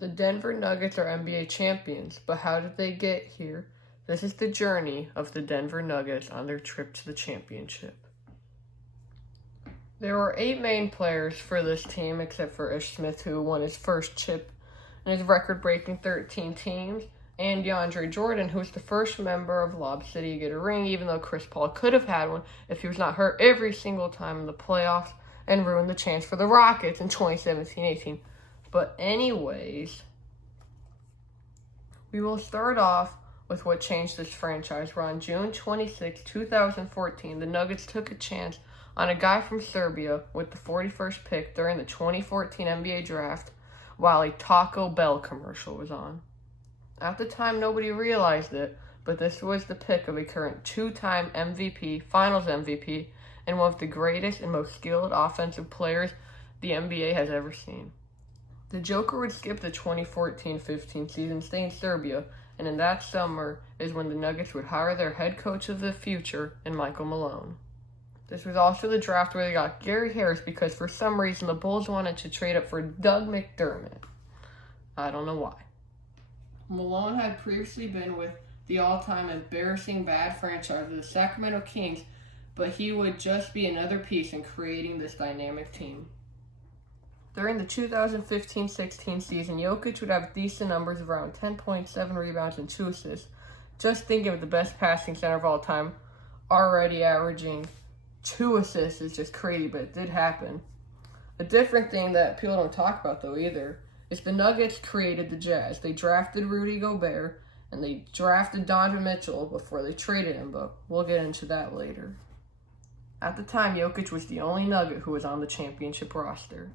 The Denver Nuggets are NBA champions, but how did they get here? This is the journey of the Denver Nuggets on their trip to the championship. There were 8 main players for this team, except for Ish Smith, who won his first chip in his record-breaking 13 teams, and DeAndre Jordan, who was the first member of Lob City to get a ring, even though Chris Paul could have had one if he was not hurt every single time in the playoffs and ruined the chance for the Rockets in 2017-18. But anyways, we will start off with what changed this franchise. Where on June 26, 2014, the Nuggets took a chance on a guy from Serbia with the 41st pick during the 2014 NBA draft while a Taco Bell commercial was on. At the time, nobody realized it, but this was the pick of a current 2-time MVP, Finals MVP, and one of the greatest and most skilled offensive players the NBA has ever seen. The Joker would skip the 2014-15 season, stay in Serbia, and in that summer is when the Nuggets would hire their head coach of the future in Michael Malone. This was also the draft where they got Gary Harris because for some reason the Bulls wanted to trade up for Doug McDermott. I don't know why. Malone had previously been with the all-time embarrassing bad franchise of the Sacramento Kings, but he would just be another piece in creating this dynamic team. During the 2015-16 season, Jokic would have decent numbers of around 10 points, 7 rebounds, and 2 assists. Just thinking of the best passing center of all time, already averaging 2 assists is just crazy, but it did happen. A different thing that people don't talk about, though, either, is the Nuggets created the Jazz. They drafted Rudy Gobert, and they drafted Donovan Mitchell before they traded him, but we'll get into that later. At the time, Jokic was the only Nugget who was on the championship roster.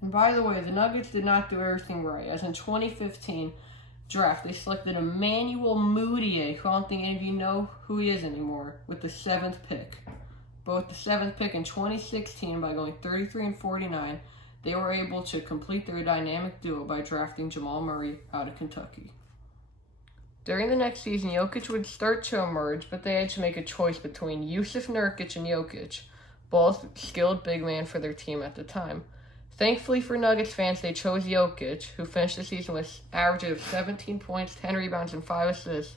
And by the way, the Nuggets did not do everything right, as in 2015 draft, they selected Emmanuel Mudiay, who I don't think any of you know who he is anymore, with the 7th pick. But with the 7th pick in 2016, by going 33 and 49, they were able to complete their dynamic duo by drafting Jamal Murray out of Kentucky. During the next season, Jokic would start to emerge, but they had to make a choice between Jusuf Nurkic and Jokic, both skilled big men for their team at the time. Thankfully for Nuggets fans, they chose Jokic, who finished the season with an average of 17 points, 10 rebounds, and 5 assists.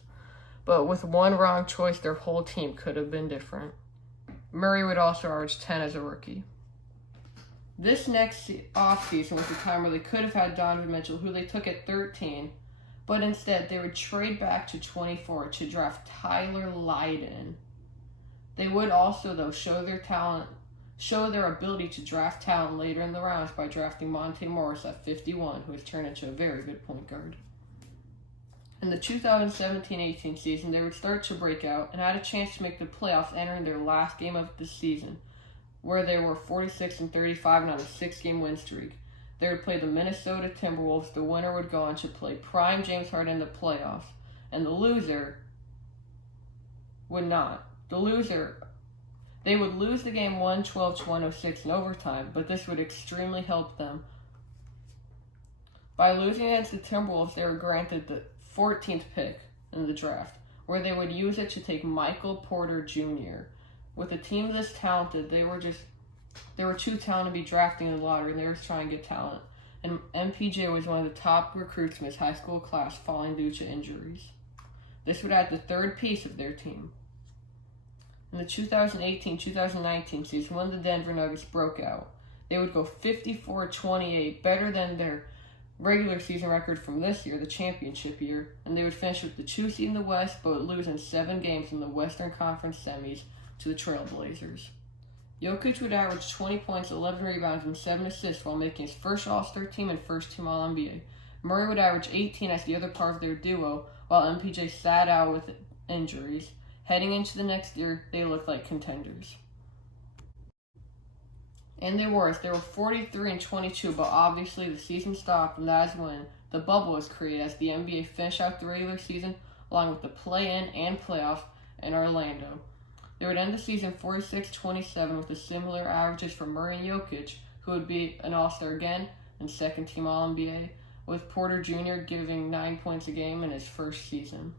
But with one wrong choice, their whole team could have been different. Murray would also average 10 as a rookie. This next offseason was the time where they could have had Donovan Mitchell, who they took at 13, but instead they would trade back to 24 to draft Tyler Lydon. They would also, though, show their ability to draft talent later in the rounds by drafting Monte Morris at 51, who has turned into a very good point guard. In the 2017-18 season, they would start to break out and had a chance to make the playoffs entering their last game of the season, where they were 46 and 35 and on a 6-game win streak. They would play the Minnesota Timberwolves. The winner would go on to play prime James Harden in the playoffs, and the loser would not. They would lose the game 112-106 in overtime, but this would extremely help them. By losing against the Timberwolves, they were granted the 14th pick in the draft, where they would use it to take Michael Porter Jr. With a team this talented, they were too talented to be drafting in the lottery, and they were trying to get talent. And MPJ was one of the top recruits in his high school class, falling due to injuries. This would add the 3rd piece of their team. In the 2018-2019 season, when the Denver Nuggets broke out, they would go 54-28, better than their regular season record from this year, the championship year, and they would finish with the 2 seed in the West, but would lose in 7 games in the Western Conference semis to the Trailblazers. Jokic would average 20 points, 11 rebounds, and 7 assists while making his first All-Star team and first team All-NBA. Murray would average 18 as the other part of their duo, while MPJ sat out with injuries. Heading into the next year, they looked like contenders. And they were 43 and 22, but obviously the season stopped, and that is when the bubble was created as the NBA finished out the regular season along with the play-in and playoffs in Orlando. They would end the season 46-27 with the similar averages for Murray and Jokic, who would be an All-Star again and second-team All-NBA, with Porter Jr. giving 9 points a game in his first season.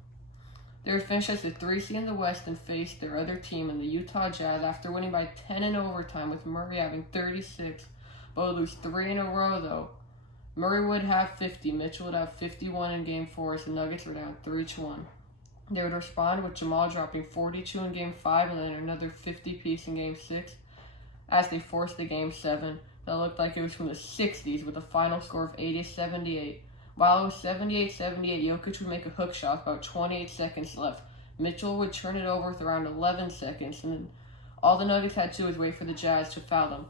They would finish as the 3 seed in the West and face their other team in the Utah Jazz after winning by 10 in overtime, with Murray having 36, but would lose 3 in a row, though, Murray would have 50, Mitchell would have 51 in Game 4 as the Nuggets were down 3-1. They would respond with Jamal dropping 42 in Game 5 and then another 50 piece in Game 6 as they forced the Game 7 that looked like it was from the 60s with a final score of 80-78. While it was 78-78, Jokic would make a hook shot with about 28 seconds left. Mitchell would turn it over with around 11 seconds, and then all the Nuggets had to do was wait for the Jazz to foul them.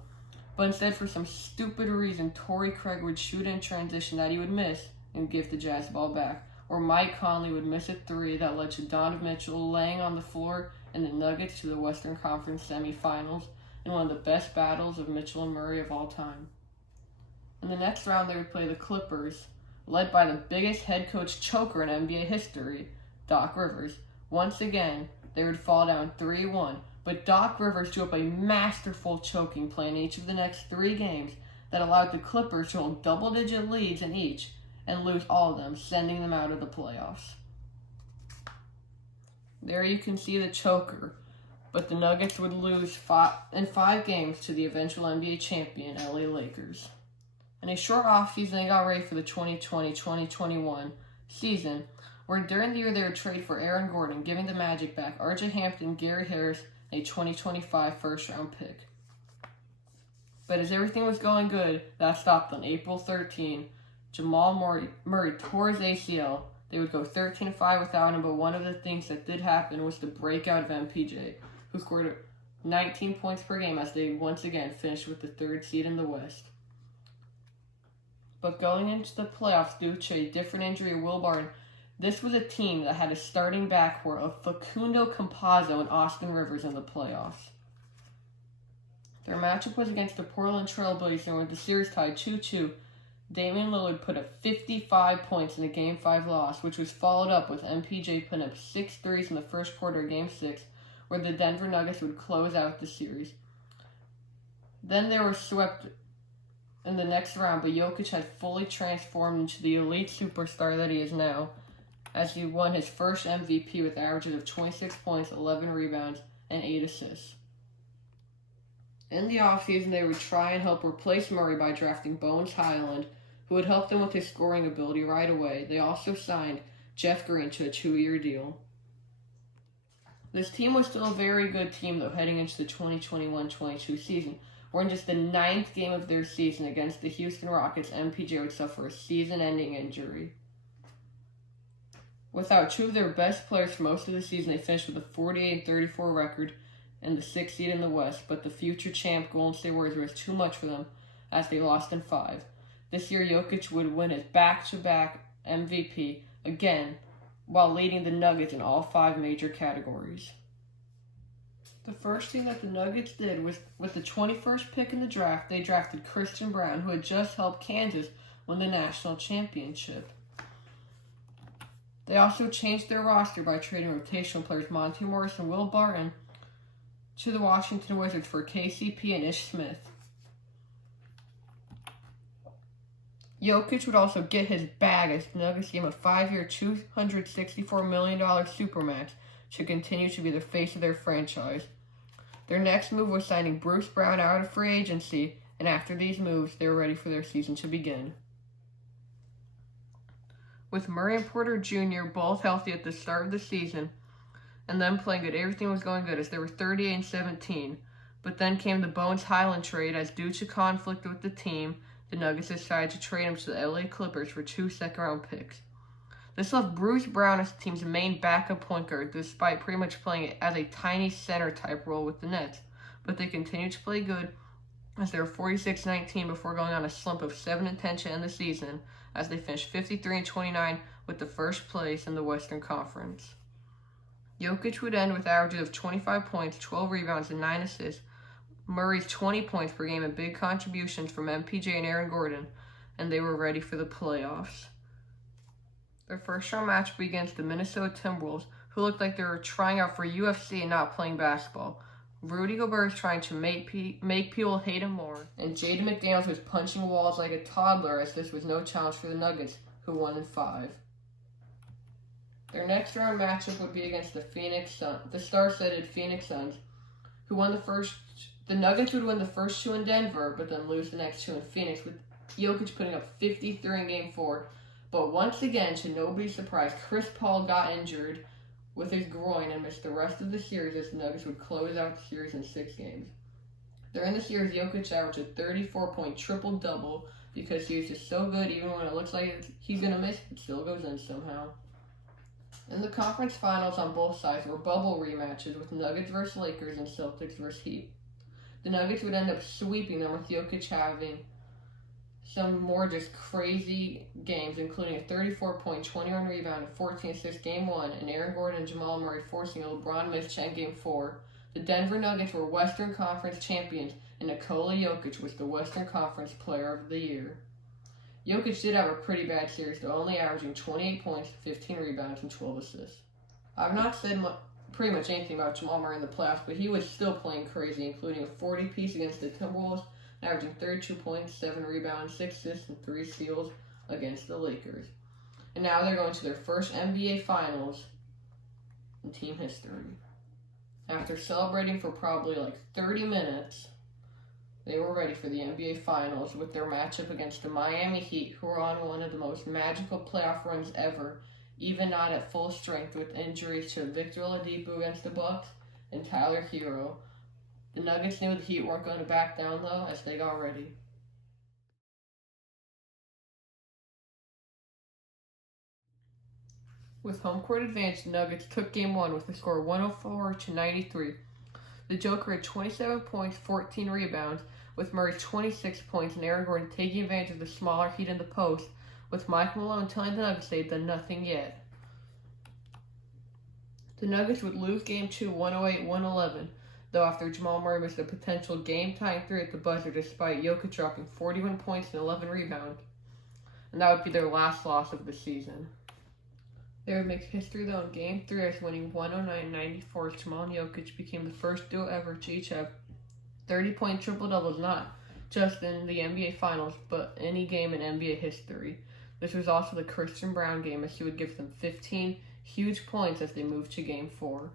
But instead, for some stupid reason, Torrey Craig would shoot in transition that he would miss and give the Jazz the ball back. Or Mike Conley would miss a three that led to Donovan Mitchell laying on the floor and the Nuggets to the Western Conference semifinals in one of the best battles of Mitchell and Murray of all time. In the next round, they would play the Clippers, led by the biggest head coach choker in NBA history, Doc Rivers. Once again, they would fall down 3-1, but Doc Rivers drew up a masterful choking play in each of the next 3 games that allowed the Clippers to hold double-digit leads in each and lose all of them, sending them out of the playoffs. There you can see the choker, but the Nuggets would lose 5 games to the eventual NBA champion, LA Lakers. In a short offseason, they got ready for the 2020-2021 season, where during the year they would trade for Aaron Gordon, giving the Magic back R.J. Hampton, Gary Harris, and a 2025 first-round pick. But as everything was going good, that stopped on April 13. Jamal Murray tore his ACL. They would go 13-5 without him, but one of the things that did happen was the breakout of MPJ, who scored 19 points per game as they once again finished with the 3rd seed in the West. But going into the playoffs due to a different injury of Will Barton, this was a team that had a starting backcourt of Facundo Campazzo and Austin Rivers in the playoffs. Their matchup was against the Portland Trail Blazers, and with the series tied 2-2, Damian Lillard put up 55 points in a Game 5 loss, which was followed up with MPJ putting up 6 threes in the first quarter of Game 6, where the Denver Nuggets would close out the series. Then they were swept in the next round, but Jokic had fully transformed into the elite superstar that he is now, as he won his first MVP with averages of 26 points, 11 rebounds, and 8 assists. In the offseason, they would try and help replace Murray by drafting Bones Hyland, who would help them with his scoring ability right away. They also signed Jeff Green to a 2-year deal. This team was still a very good team, though, heading into the 2021-22 season, where in just the 9th game of their season against the Houston Rockets, MPJ would suffer a season-ending injury. Without 2 of their best players for most of the season, they finished with a 48-34 record and the 6th seed in the West, but the future champ Golden State Warriors was too much for them as they lost in 5. This year, Jokic would win his back-to-back MVP again while leading the Nuggets in all 5 major categories. The first thing that the Nuggets did was, with the 21st pick in the draft, they drafted Christian Braun, who had just helped Kansas win the national championship. They also changed their roster by trading rotational players Monte Morris and Will Barton to the Washington Wizards for KCP and Ish Smith. Jokic would also get his bag as the Nuggets gave him a 5-year, $264 million supermax to continue to be the face of their franchise. Their next move was signing Bruce Brown out of free agency, and after these moves, they were ready for their season to begin. With Murray and Porter Jr. both healthy at the start of the season, and them playing good, everything was going good as they were 38-17. But then came the Bones Hyland trade as due to conflict with the team, the Nuggets decided to trade him to the LA Clippers for 2 second-round picks. This left Bruce Brown as the team's main backup point guard, despite pretty much playing as a tiny center-type role with the Nets. But they continued to play good as they were 46-19 before going on a slump of 7-10 to end the season, as they finished 53-29 with the first place in the Western Conference. Jokic would end with averages of 25 points, 12 rebounds, and 9 assists. Murray's 20 points per game and big contributions from MPJ and Aaron Gordon, and they were ready for the playoffs. Their first-round match would be against the Minnesota Timberwolves, who looked like they were trying out for UFC and not playing basketball. Rudy Gobert is trying to make people hate him more, and Jaden McDaniels was punching walls like a toddler as this was no challenge for the Nuggets, who won in 5. Their next round matchup would be against the star-studded Phoenix Suns, who won the Nuggets would win the first 2 in Denver, but then lose the next 2 in Phoenix, with Jokic putting up 53 in Game 4. But once again, to nobody's surprise, Chris Paul got injured with his groin and missed the rest of the series as the Nuggets would close out the series in 6 games. During the series, Jokic averaged a 34-point triple-double because he was just so good, even when it looks like he's going to miss, it still goes in somehow. In the conference finals on both sides were bubble rematches with Nuggets versus Lakers and Celtics versus Heat. The Nuggets would end up sweeping them with Jokic having some more just crazy games, including a 34-point, 21 rebound, and 14 assists Game 1, and Aaron Gordon and Jamal Murray forcing a LeBron miss in Game 4. The Denver Nuggets were Western Conference champions, and Nikola Jokic was the Western Conference Player of the Year. Jokic did have a pretty bad series, though, only averaging 28 points, 15 rebounds, and 12 assists. I've not said pretty much anything about Jamal Murray in the playoffs, but he was still playing crazy, including a 40-piece against the Timberwolves, averaging 32 points, 7 rebounds, 6 assists, and 3 steals against the Lakers. And now they're going to their first NBA Finals in team history. After celebrating for probably like 30 minutes, they were ready for the NBA Finals with their matchup against the Miami Heat, who are on one of the most magical playoff runs ever, even not at full strength, with injuries to Victor Oladipo against the Bucks and Tyler Hero. The Nuggets knew the Heat weren't going to back down, though, as they got ready. With home court advantage, the Nuggets took Game 1 with a score of 104-93. The Joker had 27 points, 14 rebounds, with Murray 26 points and Aaron Gordon taking advantage of the smaller Heat in the post, with Mike Malone telling the Nuggets they'd done nothing yet. The Nuggets would lose Game 2 108-111, though after Jamal Murray missed a potential game-tying 3 at the buzzer despite Jokic dropping 41 points and 11 rebounds, and that would be their last loss of the season. They would make history, though, in Game 3 as winning 109-94 as Jamal and Jokic became the first duo ever to each have 30-point triple-doubles, not just in the NBA Finals, but any game in NBA history. This was also the Christian Braun game, as he would give them 15 huge points as they moved to Game 4.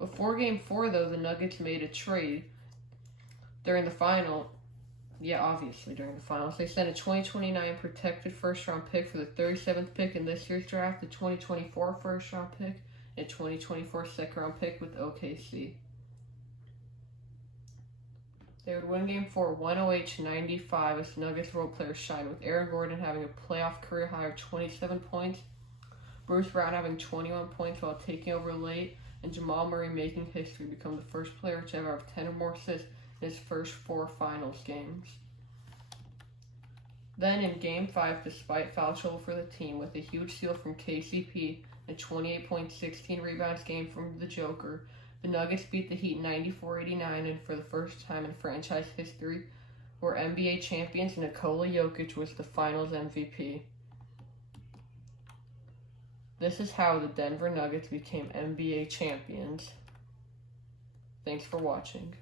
Before Game 4, though, the Nuggets made a trade during the finals. They sent a 2029 protected first-round pick for the 37th pick in this year's draft, the 2024 first-round pick, and 2024 second-round pick with OKC. They would win Game 4 108-95 as Nuggets role players shine, with Aaron Gordon having a playoff career high of 27 points, Bruce Brown having 21 points while taking over late, and Jamal Murray making history, become the first player to ever have 10 or more assists in his first 4 finals games. Then in Game 5, despite foul trouble for the team, with a huge steal from KCP and 28 points, 16 rebounds game from the Joker, the Nuggets beat the Heat 94-89, and for the first time in franchise history, were NBA champions, and Nikola Jokic was the finals MVP. This is how the Denver Nuggets became NBA champions. Thanks for watching.